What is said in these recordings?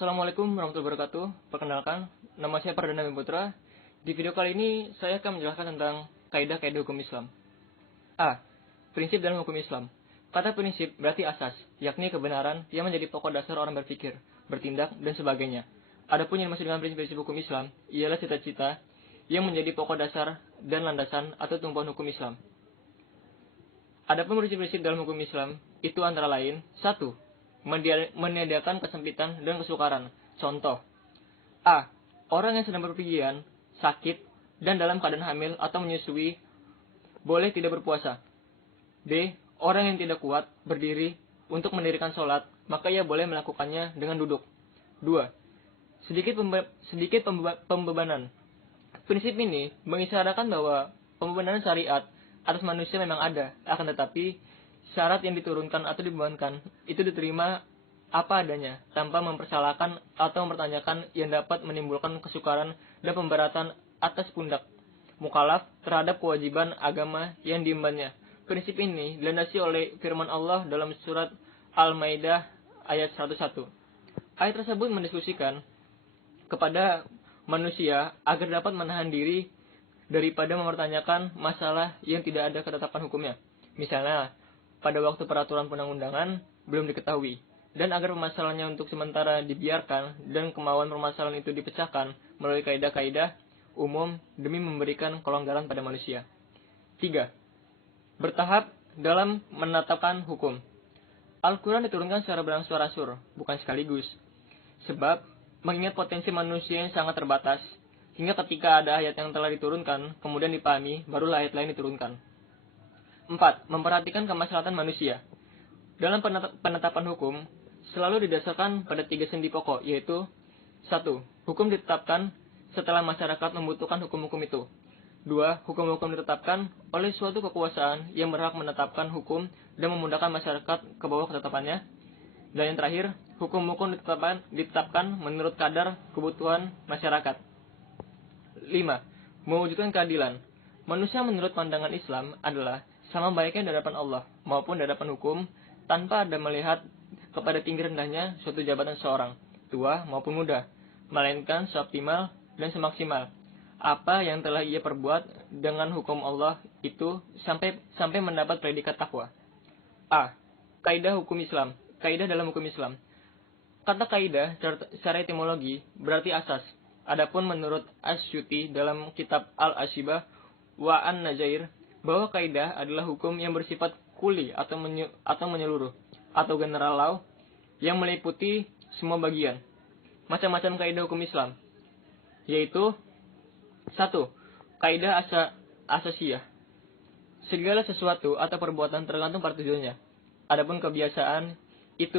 Assalamualaikum warahmatullahi wabarakatuh. Perkenalkan, nama saya Pardana Putra. Di video kali ini, saya akan menjelaskan tentang kaidah-kaidah hukum Islam. A. Prinsip dalam hukum Islam. Kata prinsip berarti asas, yakni kebenaran yang menjadi pokok dasar orang berpikir, bertindak, dan sebagainya. Adapun yang dimaksud dengan prinsip-prinsip hukum Islam, ialah cita-cita yang menjadi pokok dasar dan landasan atau tumpuan hukum Islam. Adapun prinsip-prinsip dalam hukum Islam, itu antara lain, 1. Meniadakan kesempitan dan kesukaran. Contoh, A. Orang yang sedang berpergian, sakit, dan dalam keadaan hamil atau menyusui, boleh tidak berpuasa. B. Orang yang tidak kuat berdiri untuk mendirikan sholat, maka ia boleh melakukannya dengan duduk. 2. Sedikit pembebanan. Prinsip ini mengisyaratkan bahwa pembebanan syariat atas manusia memang ada, akan tetapi syarat yang diturunkan atau dibebankan itu diterima apa adanya, tanpa mempersalahkan atau mempertanyakan yang dapat menimbulkan kesukaran dan pemberatan atas pundak mukallaf terhadap kewajiban agama yang diembannya. Prinsip ini dilandasi oleh firman Allah dalam surat Al-Maidah ayat 101. Ayat tersebut mendiskusikan kepada manusia agar dapat menahan diri daripada mempertanyakan masalah yang tidak ada ketetapan hukumnya. Misalnya, pada waktu peraturan perundang-undangan belum diketahui, dan agar permasalahannya untuk sementara dibiarkan dan kemauan permasalahan itu dipecahkan melalui kaidah-kaidah umum demi memberikan kelonggaran pada manusia. 3. Bertahap dalam menetapkan hukum. Al-Quran diturunkan secara berangsur-angsur, bukan sekaligus. Sebab, mengingat potensi manusia yang sangat terbatas, hingga ketika ada ayat yang telah diturunkan, kemudian dipahami, barulah ayat lain diturunkan. 4. Memperhatikan kemaslahatan manusia. Dalam penetapan hukum, selalu didasarkan pada 3 sendi pokok, yaitu 1. Hukum ditetapkan setelah masyarakat membutuhkan hukum-hukum itu. 2. Hukum-hukum ditetapkan oleh suatu kekuasaan yang berhak menetapkan hukum dan memudahkan masyarakat ke bawah ketetapannya. Dan yang terakhir, hukum-hukum ditetapkan menurut kadar kebutuhan masyarakat. 5. Mewujudkan keadilan. Manusia menurut pandangan Islam adalah sama baiknya di hadapan Allah maupun di hadapan hukum, tanpa ada melihat kepada tinggi rendahnya suatu jabatan seorang, tua maupun muda, melainkan seoptimal dan semaksimal apa yang telah ia perbuat dengan hukum Allah itu sampai mendapat predikat takwa. A. Kaidah hukum Islam. Kaidah dalam hukum Islam. Kata kaidah secara etimologi berarti asas. Adapun menurut Asyuti dalam kitab Al-Ashibah wa An-Najair, bahwa kaidah adalah hukum yang bersifat kuli atau menyeluruh atau general law yang meliputi semua bagian. Macam-macam kaidah hukum Islam, yaitu 1. Kaidah asasiyah. Segala sesuatu atau perbuatan tergantung pada tujuannya. Adapun kebiasaan itu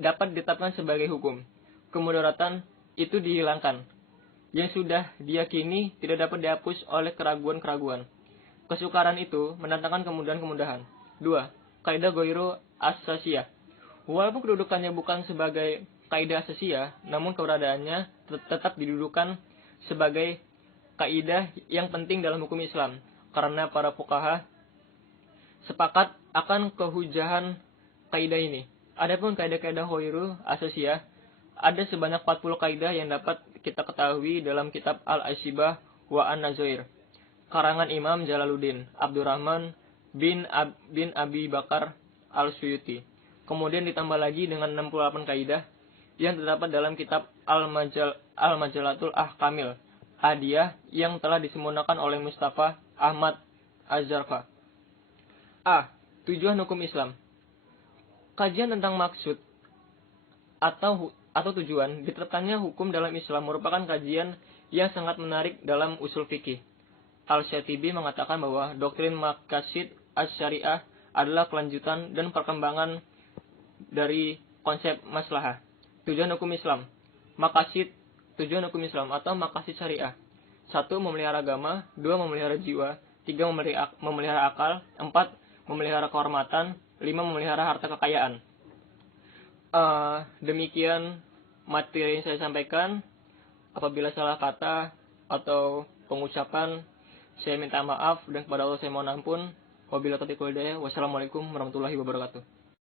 dapat ditetapkan sebagai hukum. Kemudaratan itu dihilangkan. Yang sudah diyakini tidak dapat dihapus oleh keraguan-keraguan. Kesukaran itu mendatangkan kemudahan-kemudahan. 2. Kaidah ghairu asasiyah. Walaupun kedudukannya bukan sebagai kaidah asasiyah, namun keberadaannya tetap didudukan sebagai kaidah yang penting dalam hukum Islam, karena para fuqaha sepakat akan kehujahan kaidah ini. Adapun kaidah-kaidah ghairu asasiyah, ada sebanyak 40 kaidah yang dapat kita ketahui dalam kitab Al-Ashibah wa An-Nazair, karangan Imam Jalaluddin Abdurrahman bin Abi Bakar Al-Suyuti. Kemudian ditambah lagi dengan 68 kaidah yang terdapat dalam kitab Al-Majalatul Ahkamil Hadiyah yang telah disempurnakan oleh Mustafa Ahmad Az-Zarqa. A. Tujuan hukum Islam. Kajian tentang maksud atau tujuan ditetapkannya hukum dalam Islam merupakan kajian yang sangat menarik dalam usul fikih. Al-Syatibi mengatakan bahwa doktrin maqasid asy-syariah adalah kelanjutan dan perkembangan dari konsep maslahah. Tujuan hukum Islam. Maqasid, tujuan hukum Islam atau maqasid syariah. 1. Memelihara agama. 2. Memelihara jiwa. 3. Memelihara akal. 4. Memelihara kehormatan. 5. Memelihara harta kekayaan. Demikian materi yang saya sampaikan. Apabila salah kata atau pengucapan, saya minta maaf, dan kepada Allah saya mohon ampun. Wabillahi taufiq wal hidayah. Wassalamualaikum warahmatullahi wabarakatuh.